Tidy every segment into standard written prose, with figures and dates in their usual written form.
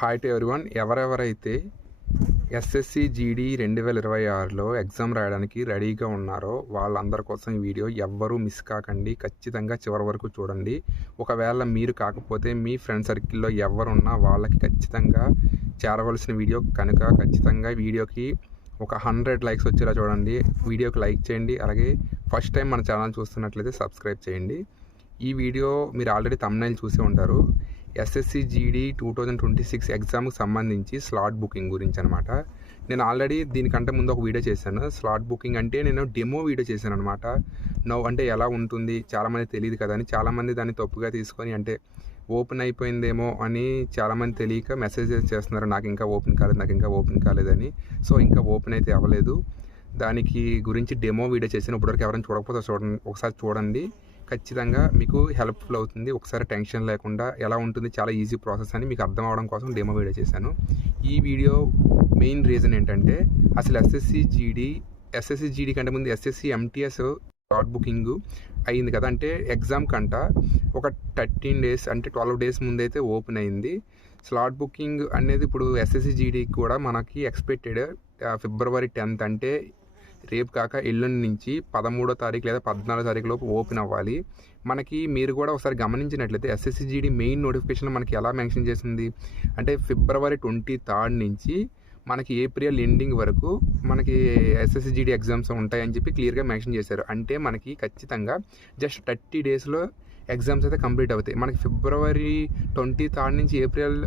Hi to everyone. ఎవరెవరైతే SSC GD 2026లో exam రాయడానికి రెడీగా ఉన్నారో వాళ్ళందరి కోసం ఈ వీడియో ఎవ్వరూ మిస్ కాకండి. ఖచ్చితంగా చివరి వరకు చూడండి. ఒకవేళ మీరు కాకపోతే మీ ఫ్రెండ్ సర్కిల్లో ఎవరున్నా వాళ్ళకి ఖచ్చితంగా చేరవలసిన వీడియో కనుక ఖచ్చితంగా వీడియోకి ఒక 100 లైక్స్ వచ్చేలా చూడండి. వీడియోకి లైక్ చేయండి. అలాగే ఫస్ట్ టైం మన ఛానల్ చూస్తున్నట్లయితే సబ్స్క్రైబ్ చేయండి. ఈ వీడియో మీరు ఆల్రెడీ థంబ్నైల్ చూసి ఉంటారు. ఎస్ఎస్సి జీడీ 2026 ఎగ్జామ్కి సంబంధించి స్లాట్ బుకింగ్ గురించి అనమాట. నేను ఆల్రెడీ దీనికంటే ముందు ఒక వీడియో చేశాను. స్లాట్ బుకింగ్ అంటే నేను డెమో వీడియో చేశాను అనమాట. అంటే ఎలా ఉంటుంది చాలామంది తెలియదు కదా అని చాలామంది దాన్ని తప్పుగా తీసుకొని అంటే ఓపెన్ అయిపోయిందేమో అని చాలామంది తెలియక మెసేజెస్ చేస్తున్నారు, నాకు ఇంకా ఓపెన్ కాలేదని. సో ఇంకా ఓపెన్ అయితే అవ్వలేదు. దానికి గురించి డెమో వీడియో చేశాను. ఇప్పటివరకు ఎవరైనా చూడకపోతే ఒకసారి చూడండి. ఖచ్చితంగా మీకు హెల్ప్ఫుల్ అవుతుంది. ఒకసారి టెన్షన్ లేకుండా ఎలా ఉంటుంది, చాలా ఈజీ ప్రాసెస్ అని మీకు అర్థం అవడం కోసం డెమో వీడియో చేశాను. ఈ వీడియో మెయిన్ రీజన్ ఏంటంటే అసలు ఎస్ఎస్సి జీడీ కంటే ముందు ఎస్ఎస్సి ఎంటీఎస్ స్లాట్ బుకింగ్ అయింది కదా. అంటే ఎగ్జామ్ కంట ఒక 13 డేస్ అంటే 12 డేస్ ముందైతే ఓపెన్ అయింది. స్లాట్ బుకింగ్ అనేది ఇప్పుడు ఎస్ఎస్సి జీడీకి కూడా మనకి ఎక్స్పెక్టెడ్ ఫిబ్రవరి 10th అంటే రేపు కాక ఎల్లుండి నుంచి 13వ తారీఖు లేదా 14వ తారీఖు లోపు ఓపెన్ అవ్వాలి. మనకి మీరు కూడా ఒకసారి గమనించినట్లయితే ఎస్ఎస్సి జీడీ మెయిన్ నోటిఫికేషన్ మనకి ఎలా మెన్షన్ చేసింది అంటే ఫిబ్రవరి 23rd నుంచి మనకి ఏప్రిల్ ఎండింగ్ వరకు మనకి ఎస్ఎస్సి జీడీ ఎగ్జామ్స్ ఉంటాయని చెప్పి క్లియర్గా మెన్షన్ చేశారు. అంటే మనకి ఖచ్చితంగా జస్ట్ 30 డేస్లో ఎగ్జామ్స్ అయితే కంప్లీట్ అవుతాయి. మనకి ఫిబ్రవరి 23rd నుంచి ఏప్రిల్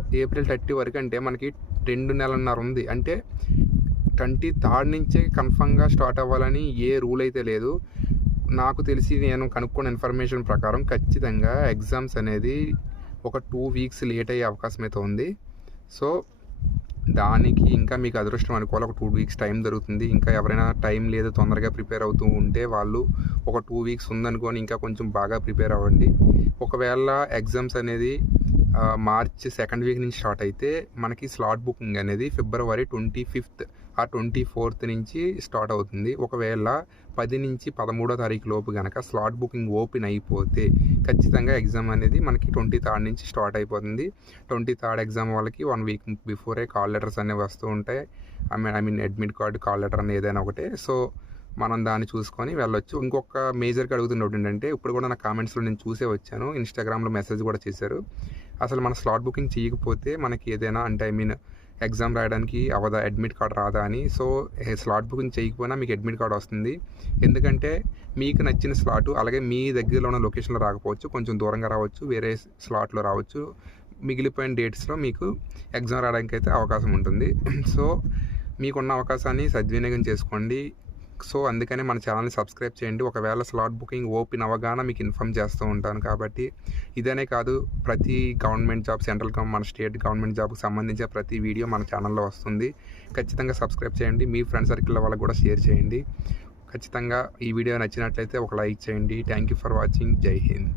30 వరకు అంటే మనకి 2 నెలన్నర ఉంది. అంటే 23rd నుంచే కన్ఫర్మ్గా స్టార్ట్ అవ్వాలని ఏ రూల్ అయితే లేదు. నాకు తెలిసి నేను కనుక్కున్న ఇన్ఫర్మేషన్ ప్రకారం ఖచ్చితంగా ఎగ్జామ్స్ అనేది ఒక 2 వీక్స్ లేట్ అయ్యే అవకాశం అయితే ఉంది. సో దానికి ఇంకా మీకు అదృష్టం అనుకోవాలి, ఒక 2 వీక్స్ టైం దొరుకుతుంది. ఇంకా ఎవరైనా టైం లేదు తొందరగా ప్రిపేర్ అవుతూ ఉంటే వాళ్ళు ఒక 2 వీక్స్ ఉందనుకొని ఇంకా కొంచెం బాగా ప్రిపేర్ అవ్వండి. ఒకవేళ ఎగ్జామ్స్ అనేది మార్చ్ 2nd వీక్ నుంచి స్టార్ట్ అయితే మనకి స్లాట్ బుకింగ్ అనేది ఫిబ్రవరి 25th ఆ 24th నుంచి స్టార్ట్ అవుతుంది. ఒకవేళ 10 నుంచి 13వ తారీఖు లోపు కనుక స్లాట్ బుకింగ్ ఓపెన్ అయిపోతే ఖచ్చితంగా ఎగ్జామ్ అనేది మనకి 23rd నుంచి స్టార్ట్ అయిపోతుంది. 23rd ఎగ్జామ్ వాళ్ళకి 1 వీక్ బిఫోరే కాల్ లెటర్స్ అనేవి వస్తూ ఉంటాయి. I mean admit card, call letter అని ఏదైనా ఒకటే. సో మనం దాన్ని చూసుకొని వెళ్ళొచ్చు. ఇంకొక మేజర్గా అడుగుతున్న ఒకటి ఏంటంటే ఇప్పుడు కూడా నా కామెంట్స్లో నేను చూసే వచ్చాను, ఇన్స్టాగ్రామ్లో మెసేజ్ కూడా చేశారు. అసలు మన స్లాట్ బుకింగ్ చేయకపోతే మనకి ఏదైనా అంటే ఎగ్జామ్ రాయడానికి అవదా, అడ్మిట్ కార్డ్ రాదా అని. సో స్లాట్ బుకింగ్ చేయకపోయినా మీకు అడ్మిట్ కార్డ్ వస్తుంది. ఎందుకంటే మీకు నచ్చిన స్లాటు అలాగే మీ దగ్గరలో ఉన్న లొకేషన్లో రాకపోవచ్చు, కొంచెం దూరంగా రావచ్చు, వేరే స్లాట్లో రావచ్చు. మిగిలిపోయిన డేట్స్లో మీకు ఎగ్జామ్ రాయడానికి అయితే అవకాశం ఉంటుంది. సో మీకున్న అవకాశాన్ని సద్వినియోగం చేసుకోండి. సో అందుకనే మన ఛానల్ని సబ్స్క్రైబ్ చేయండి. ఒకవేళ స్లాట్ బుకింగ్ ఓపెన్ అవ్వగానే మీకు ఇన్ఫామ్ చేస్తూ ఉంటాను. కాబట్టి ఇదనే కాదు, ప్రతి గవర్నమెంట్ జాబ్, మన స్టేట్ గవర్నమెంట్ జాబ్కి సంబంధించిన ప్రతి వీడియో మన ఛానల్లో వస్తుంది. ఖచ్చితంగా సబ్స్క్రైబ్ చేయండి. మీ ఫ్రెండ్ సర్కిల్ వాళ్ళకి కూడా షేర్ చేయండి. ఖచ్చితంగా ఈ వీడియో నచ్చినట్లయితే ఒక లైక్ చేయండి. Thank you for watching. జై హింద్.